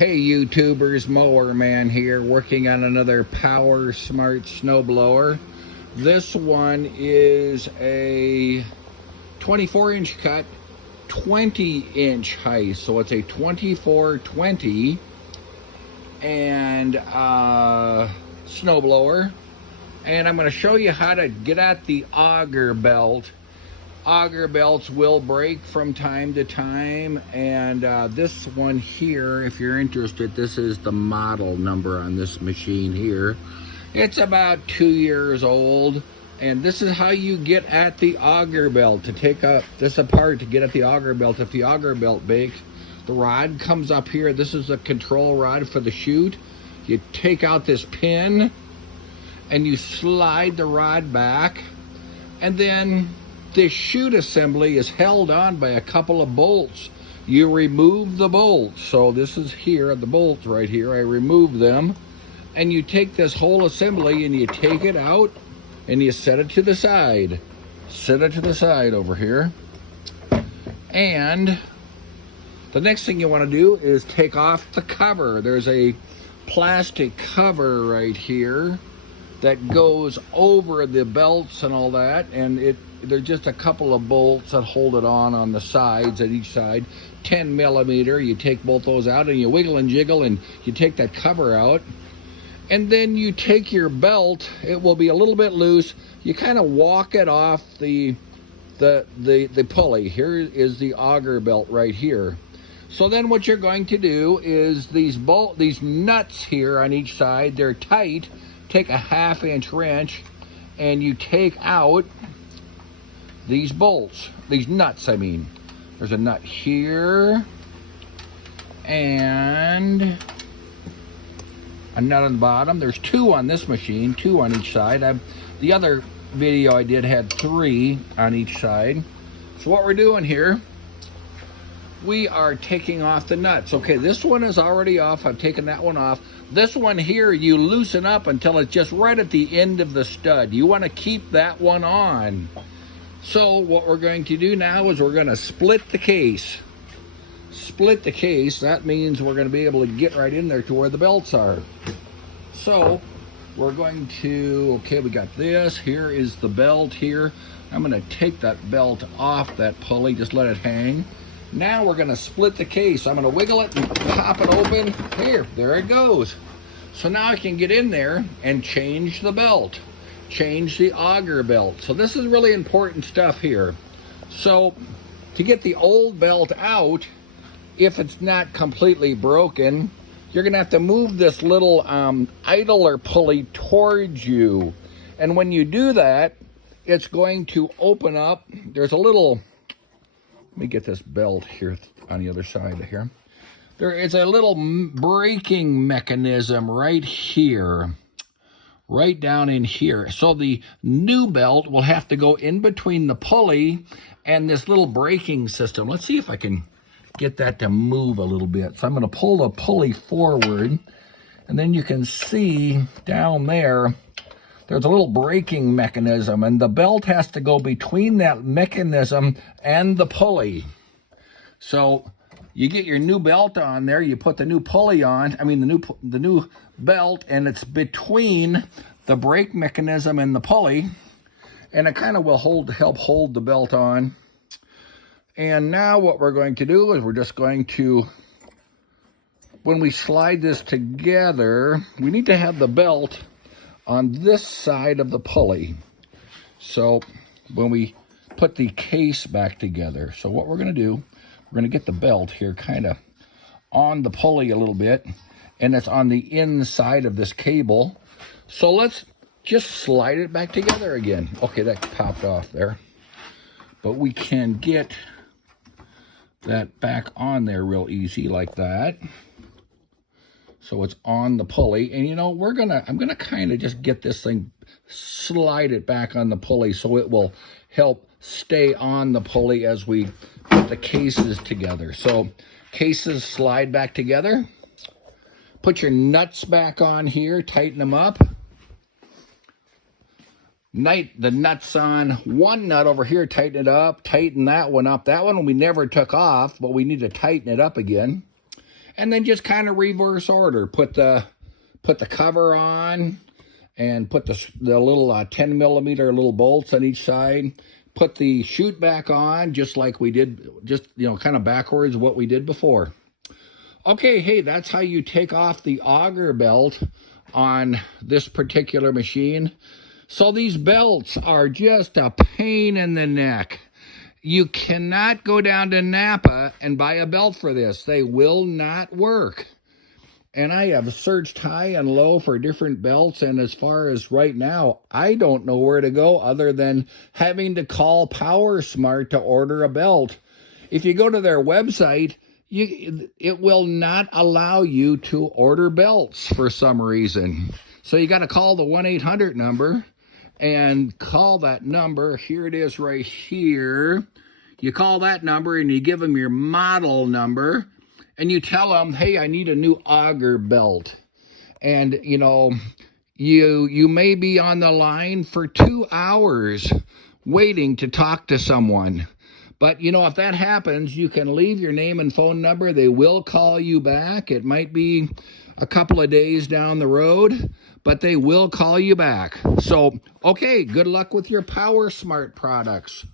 Hey YouTubers, Mower Man here, working on another PowerSmart snowblower. This one is a 24-inch cut, 20-inch height, so it's a 24-20 and snowblower. And I'm going to show you how to get at the auger belt. Auger belts will break from time to time, and this one here, if you're interested, this is the model number on this machine here. It's about 2 years old, and this is how you get at the auger belt. To take this apart to get at the auger belt, if the auger belt breaks, the rod comes up here. This is a control rod for the chute. You take out this pin and you slide the rod back, and then this chute assembly is held on by a couple of bolts. You remove the bolts. So this is here, the bolts right here. I remove them. And you take this whole assembly and you take it out and you set it to the side. Set it to the side over here. And the next thing you want to do is take off the cover. There's a plastic cover right here that goes over the belts and all that, and there's just a couple of bolts that hold it on the sides, at each side, 10 millimeter. You take both those out and you wiggle and jiggle and you take that cover out, and then you take your belt. It will be a little bit loose. You kind of walk it off the pulley. Here is the auger belt right here. So then what you're going to do is these nuts here on each side, they're tight. Take a 1/2-inch wrench and you take out these bolts, these nuts, I mean. There's a nut here and a nut on the bottom. There's 2 on this machine, 2 on each side. The other video I did had 3 on each side. So what we're doing here, we are taking off the nuts. Okay, this one is already off. I've taken that one off. This one here, you loosen up until it's just right at the end of the stud. You want to keep that one on. So what we're going to do now is we're going to split the case. Split the case. That means we're going to be able to get right in there to where the belts are. So we're going to, okay, we got this. Here is the belt here. I'm going to take that belt off that pulley, just let it hang. Now we're going to split the case. I'm going to wiggle it and pop it open. Here, there it goes. So now I can get in there and change the belt. Change the auger belt. So this is really important stuff here. So to get the old belt out, if it's not completely broken, you're going to have to move this little idler pulley towards you. And when you do that, it's going to open up. There's a little... Let me get this belt here on the other side of here. There is a little braking mechanism right here, right down in here. So the new belt will have to go in between the pulley and this little braking system. Let's see if I can get that to move a little bit. So I'm going to pull the pulley forward, and then you can see down there, there's a little braking mechanism, and the belt has to go between that mechanism and the pulley. So you get your new belt on there, you put the new pulley on, the new belt, and it's between the brake mechanism and the pulley, and it kind of will help hold the belt on. And now what we're going to do is we're just going to, when we slide this together, we need to have the belt on this side of the pulley. So when we put the case back together, so what we're going to do, we're going to get the belt here kind of on the pulley a little bit, and it's on the inside of this cable. So let's just slide it back together again. Okay, that popped off there, but we can get that back on there real easy like that. So it's on the pulley, and you know, I'm gonna kind of just get this thing, slide it back on the pulley so it will help stay on the pulley as we put the cases together. So cases slide back together. Put your nuts back on here, tighten them up. The nuts on one nut over here, tighten it up, tighten that one up. That one we never took off, but we need to tighten it up again. and then just kind of reverse order. Put the cover on, and put the little 10 millimeter little bolts on each side. Put the chute back on, just like we did, just, you know, kind of backwards what we did before. Okay, hey, that's how you take off the auger belt on this particular machine. So these belts are just a pain in the neck. You cannot go down to Napa and buy a belt for this. They will not work. And I have searched high and low for different belts, and as far as right now, I don't know where to go other than having to call PowerSmart to order a belt. If you go to their website, it will not allow you to order belts for some reason. So you got to call the 1-800 number and call that number. Here it is right here. You call that number and you give them your model number and you tell them, hey, I need a new auger belt. And, you know, you may be on the line for 2 hours waiting to talk to someone. But, you know, if that happens, you can leave your name and phone number. They will call you back. It might be a couple of days down the road, but they will call you back. So, okay, good luck with your PowerSmart products.